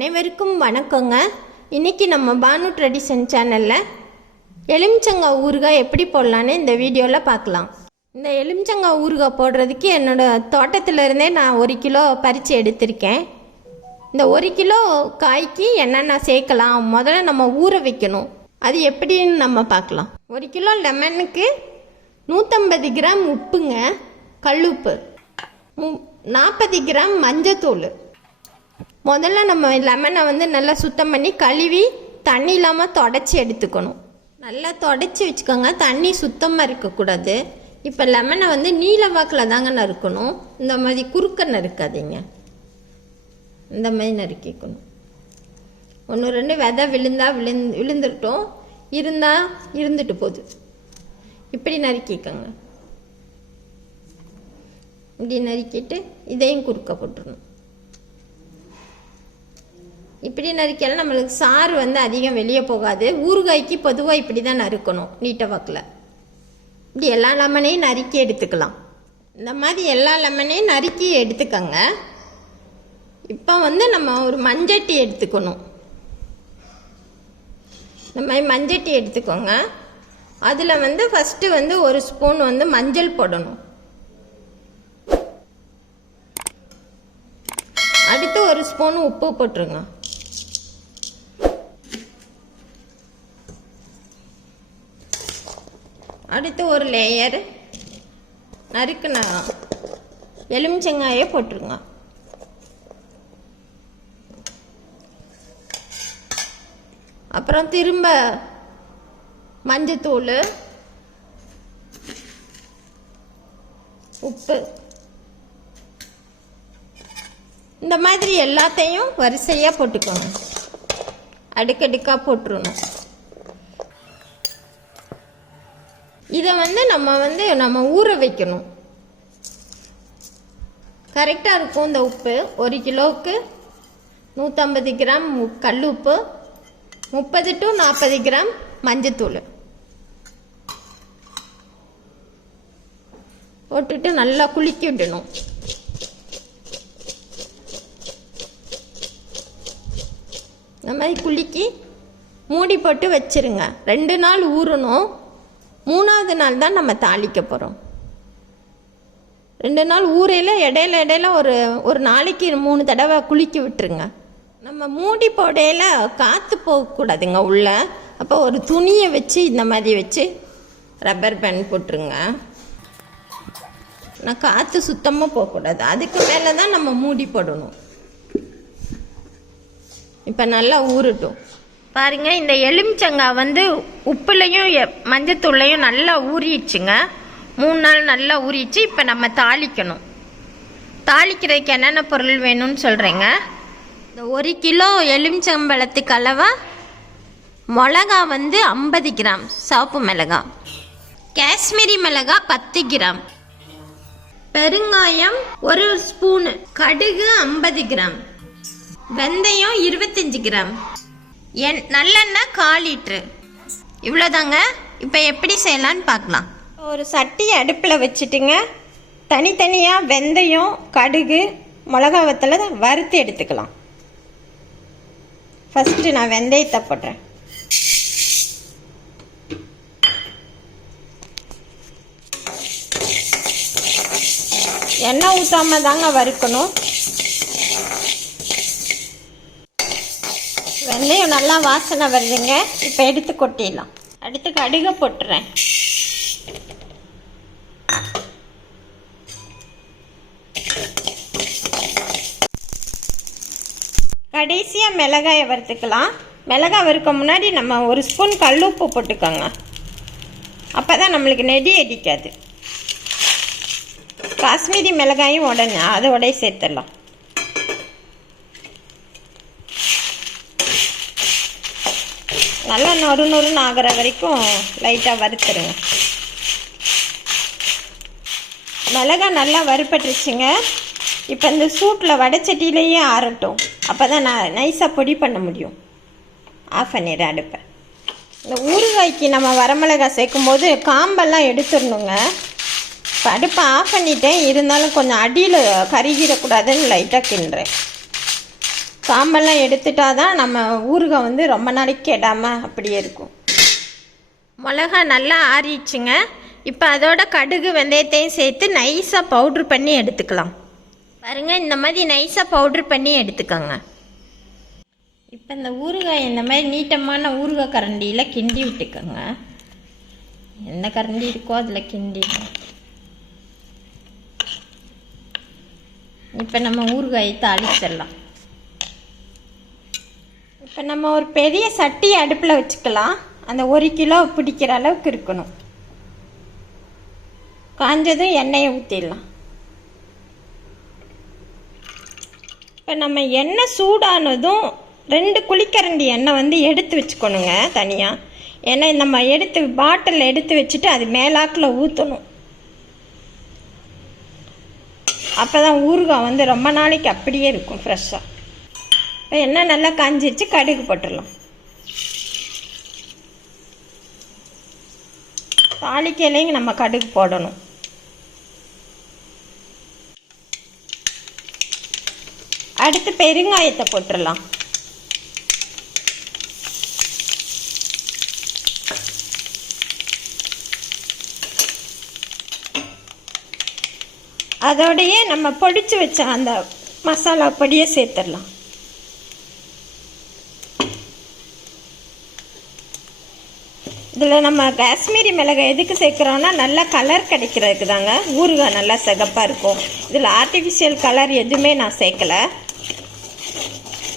அனைவருக்கும் வணக்கங்க. இன்றைக்கி நம்ம பானு ட்ரெடிஷன் சேனலில் எலுமிச்சங்காய் ஊறுகாய் எப்படி போடலான்னு இந்த வீடியோவில் பார்க்கலாம். இந்த எலுமிச்சங்காய் ஊறுகாய் போடுறதுக்கு என்னோடய தோட்டத்திலிருந்தே நான் 1 கிலோ பறித்து எடுத்திருக்கேன். இந்த 1 கிலோ காய்க்கு என்னென்ன சேர்க்கலாம், முதல்ல நம்ம ஊற வைக்கணும். அது எப்படின்னு நம்ம பார்க்கலாம். 1 கிலோ லெமனுக்கு 150 கிராம் உப்புங்க, கல்லுப்பு, 40 கிராம் மஞ்சத்தூள். முதல்ல நம்ம லெமனை நல்லா சுத்தம் பண்ணி கழுவி தண்ணி இல்லாமல் தொடச்சி எடுத்துக்கணும். நல்லா தொடச்சி வச்சுக்கோங்க, தண்ணி சுத்தமாக இருக்கக்கூடாது. இப்போ லெமனை நீல வாக்கில் தாங்க நறுக்கணும். இந்த மாதிரி குறுக்க நறுக்காதீங்க, இந்த மாதிரி நறுக்கிக்கணும். 1-2 விதை விழுந்துட்டோம், இருந்துட்டு போகுது. இப்படி நறுக்கிக்கோங்க. இப்படி நறுக்கிட்டு இதையும் குறுக்க போட்டுடணும். இப்படி நறுக்கியாலும் நம்மளுக்கு சாறு அதிகம் வெளியே போகாது. ஊறுகாய்க்கு பொதுவாக இப்படி தான் நறுக்கணும், நீட்ட வாக்கில். இப்படி எல்லா லெமனையும் நறுக்கி எடுத்துக்கலாம். இந்த மாதிரி எல்லா லெமனையும் நறுக்கி எடுத்துக்கோங்க. இப்போ நம்ம ஒரு மஞ்சட்டி எடுத்துக்கணும். இந்த மாதிரி மஞ்சட்டி எடுத்துக்கோங்க. அதில் ஃபஸ்ட்டு 1 ஸ்பூன் மஞ்சள் போடணும். அடுத்து 1 ஸ்பூன் உப்பு போட்டுருங்க. அடுத்து ஒரு லேயர் நறுக்குன எலுமிச்சங்காயை போட்டுருங்க. அப்புறம் திரும்ப மஞ்சத்தூள், உப்பு, இந்த மாதிரி எல்லாத்தையும் வரிசையாக போட்டுக்கோங்க. அடுக்கடுக்காக போட்டுருணும். இதை நம்ம ஊற வைக்கணும். கரெக்டாக இருக்கும் இந்த உப்பு. 1 கிலோவுக்கு 150 கிராம் கல் உப்பு, 30 to 40 கிராம் மஞ்சத்தூள் போட்டுட்டு நல்லா குலுக்கி விடணும். இந்த மாதிரி குலுக்கி மூடி போட்டு வச்சிருங்க. 2 நாள் ஊறணும். 3ஆவது நாள் தான் நம்ம தாளிக்க போகிறோம். 2 நாள் ஊரையில் இடையில ஒரு நாளைக்கு 3 தடவை குலுக்கி விட்டுருங்க. நம்ம மூடி போடையில் காற்று போகக்கூடாதுங்க உள்ள. அப்போ ஒரு துணியை வச்சு இந்த மாதிரி வச்சு ரப்பர் பேண்ட் போட்டுருங்க. நான் காற்று சுத்தமாக போகக்கூடாது. அதுக்கு மேலே தான் நம்ம மூடி போடணும். இப்போ நல்லா ஊறட்டும். பாருங்க, இந்த எலுமிச்சங்காய் உப்புலையும் மஞ்சத்தூள்லையும் நல்லா ஊறிடுச்சுங்க. 3 நாள் நல்லா ஊறிடுச்சு. இப்போ நம்ம தாளிக்கணும். தாளிக்கிறதுக்கு என்னென்ன பொருள் வேணும்னு சொல்கிறேங்க. இந்த 1 கிலோ எலுமிச்சம்பழத்துக்கு அளவா மிளகா 50 கிராம், சிவப்பு மிளகா, காஷ்மீரி மிளகா 10 கிராம், பெருங்காயம் 1 ஸ்பூனு, கடுகு 50 கிராம், வெந்தயம் 25 கிராம், நல்லெண்ணெய் 1/4 லிட்டரு. இவ்வளோதாங்க. இப்போ எப்படி செய்யலான்னு பார்க்கலாம். ஒரு சட்டி அடுப்பில் வச்சுட்டுங்க, தனித்தனியாக வெந்தயம், கடுகு, மிளகா வத்தலை வறுத்து எடுத்துக்கலாம். ஃபஸ்ட்டு நான் வெந்தயத்தை போடுறேன். எண்ணெய் ஊற்றாமல் தாங்க வறுக்கணும். வெந்தயம் நல்லா வாசனை வருதுங்க. இப்போ எடுத்து கொட்டிடலாம். அடுத்து கடுகை போட்டுறேன். கடைசியாக மிளகாயை வறுத்துக்கலாம். மிளகாய் வறுக்க முன்னாடி நம்ம 1 ஸ்பூன் கல்லுப்பு போட்டுக்கோங்க. அப்போ தான் நம்மளுக்கு நெடி அடிக்காது. காஷ்மீரி மிளகாயும் அதோடய சேர்த்துடலாம். நல்லா நொறுன்னு ஆகிற வரைக்கும் லைட்டாக வறுத்துருங்க. மிளகாய் நல்லா வறுப்பட்டுருச்சுங்க. இப்போ இந்த சூட்டில் வடைச்சட்டியிலேயே ஆறட்டும். அப்போ தான் நான் நைஸாக பொடி பண்ண முடியும். ஆஃப் பண்ணிடுறேன் அடுப்பை. இந்த ஊறுகாய்க்கு நம்ம வரமிளகாய் சேர்க்கும்போது காம்பெல்லாம் எடுத்துடணுங்க. இப்போ அடுப்பை ஆஃப் பண்ணிட்டேன். இருந்தாலும் கொஞ்சம் அடியில் கருகிடக்கூடாதுன்னு லைட்டாக கிண்டுறேன். காம்பெல்லாம் எடுத்துட்டா தான் நம்ம ஊறுகாய் வந்து ரொம்ப நாளைக்கு கெடாமல் அப்படியே இருக்கும். மிளகா நல்லா ஆறிடுச்சுங்க. இப்போ அதோட கடுகு வெந்தயத்தையும் சேர்த்து நைஸாக பவுட்ரு பண்ணி எடுத்துக்கலாம். பாருங்கள், இந்த மாதிரி நைஸாக பவுட்ரு பண்ணி எடுத்துக்கோங்க. இப்போ இந்த ஊறுகாய் இந்த மாதிரி நீட்டமான ஊறுகாய் கரண்டியில் கிண்டி விட்டுக்கோங்க. எந்த கரண்டி இருக்கோ அதில் கிண்டி. இப்போ நம்ம ஊறுகாயை தாளிச்சிடலாம். இப்போ நம்ம ஒரு பெரிய சட்டி அடுப்பில் வச்சுக்கலாம். அந்த 1 கிலோ பிடிக்கிற அளவுக்கு இருக்கணும். காஞ்சதும் எண்ணெயை ஊற்றிடலாம். இப்போ நம்ம எண்ணெய் சூடானதும் 2 குழிக்கரண்டி எண்ணெய் வந்து எடுத்து வச்சுக்கணுங்க தனியாக. ஏன்னா நம்ம எடுத்து பாட்டில் எடுத்து வச்சுட்டு அது மேலாக்கில் ஊற்றணும். அப்போ தான் ஊறுகாய் வந்து ரொம்ப நாளைக்கு அப்படியே இருக்கும் ஃப்ரெஷ்ஷாக. இப்போ எண்ணெய் நல்லா காஞ்சிடுச்சு, கடுகு போட்டுடலாம். தாளிக்கையிலையும் நம்ம கடுகு போடணும். அடுத்து பெருங்காயத்தை போட்டுடலாம். அதோடையே நம்ம பொடிச்சு வச்ச அந்த மசாலா பொடியை சேர்த்துடலாம். இதில் நம்ம காஷ்மீரி மிளகாய் எதுக்கு சேர்க்குறோன்னா நல்லா கலர் கிடைக்கிறதுக்கு தாங்க. ஊறுகாய் நல்லா சிகப்பாக இருக்கும். இதில் ஆர்டிஃபிஷியல் கலர் எதுவுமே நான் சேர்க்கலை.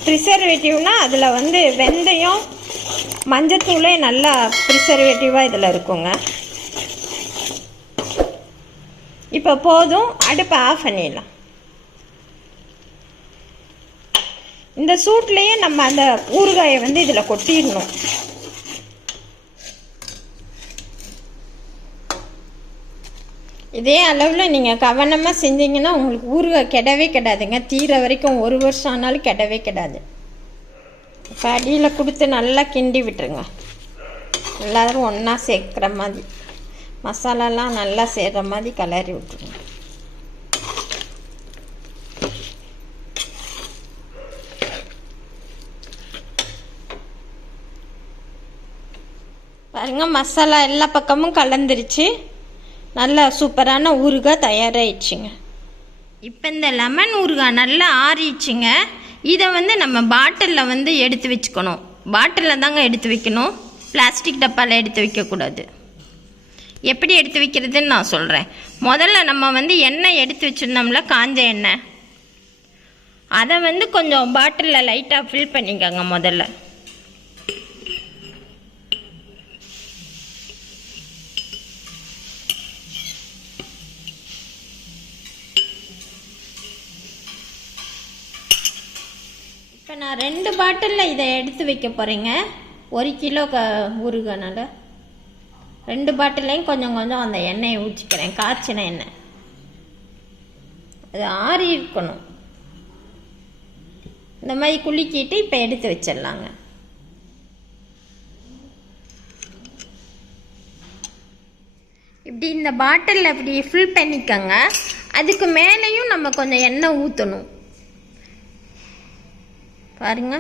ப்ரிசர்வேட்டிவ்னால் அதில் வந்து வெந்தயம் மஞ்சத்தூளே நல்லா ப்ரிசர்வேட்டிவாக இதில் இருக்குங்க. இப்போ போதும், அடுப்பை ஆஃப் பண்ணிடலாம். இந்த சூட்லேயே நம்ம அந்த ஊறுகாயை வந்து இதில் கொட்டிடணும். இதே அளவில் நீங்கள் கவனமாக செஞ்சீங்கன்னா உங்களுக்கு ஊறுகாய் கெடவே கெடாதுங்க. தீர வரைக்கும் 1 வருஷம் ஆனாலும் கெடவே கெடாது. இப்போ அடியில் கொடுத்து நல்லா கிண்டி விட்டுருங்க. எல்லோரும் ஒன்றா சேர்க்குற மாதிரி மசாலாலாம் நல்லா சேர்கிற மாதிரி கிளறி விட்டுருங்க. பாருங்கள், மசாலா எல்லா பக்கமும் கலந்துருச்சு. நல்லா சூப்பரான ஊறுகாய் தயாராகிடுச்சுங்க. இப்போ இந்த லெமன் ஊறுகாய் நல்லா ஆறிடுச்சுங்க. இதை வந்து நம்ம பாட்டிலில் வந்து எடுத்து வச்சுக்கணும். பாட்டிலில் தாங்க எடுத்து வைக்கணும், பிளாஸ்டிக் டப்பாவில் எடுத்து வைக்கக்கூடாது. எப்படி எடுத்து வைக்கிறதுன்னு நான் சொல்கிறேன். முதல்ல நம்ம வந்து எண்ணெய் எடுத்து வச்சுருந்தோம்ல, காஞ்ச எண்ணெய், அதை வந்து கொஞ்சம் பாட்டிலில் லைட்டாக ஃபில் பண்ணிக்கோங்க முதல்ல. இப்போ நான் 2 பாட்டிலில் இதை எடுத்து வைக்க போகிறேங்க. 1 கிலோ ஊறுகாய்னால 2 பாட்டிலையும் கொஞ்சம் கொஞ்சம் அந்த எண்ணெயை ஊற்றிக்கிறேன். காய்ச்சின எண்ணெய் அது ஆறி இருக்கணும். இந்த மாதிரி குலுக்கிட்டு இப்போ எடுத்து வச்சிடலாங்க. இப்படி இந்த பாட்டிலில் இப்படி ஃபில் பண்ணிக்கோங்க. அதுக்கு மேலேயும் நம்ம கொஞ்சம் எண்ணெய் ஊற்றணும். பாருங்க,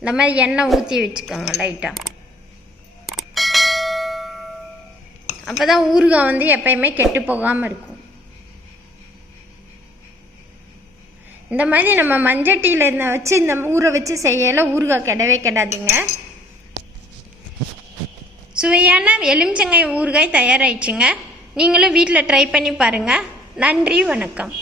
இந்த மாதிரி எண்ணெய் ஊற்றி வச்சுக்கோங்க லைட்டாக. அப்போ தான் ஊறுகாய் வந்து எப்பயுமே கெட்டு போகாமல் இருக்கும். இந்த மாதிரி நம்ம மஞ்சட்டியில் இருந்த வச்சு இந்த ஊற வச்சு செய்யல ஊறுகாய் கெடவே கெடாதுங்க. சுவையான எலுமிச்சங்காய் ஊறுகாய் தயாராகிடுச்சுங்க. நீங்களும் வீட்டில் ட்ரை பண்ணி பாருங்கள். நன்றி, வணக்கம்.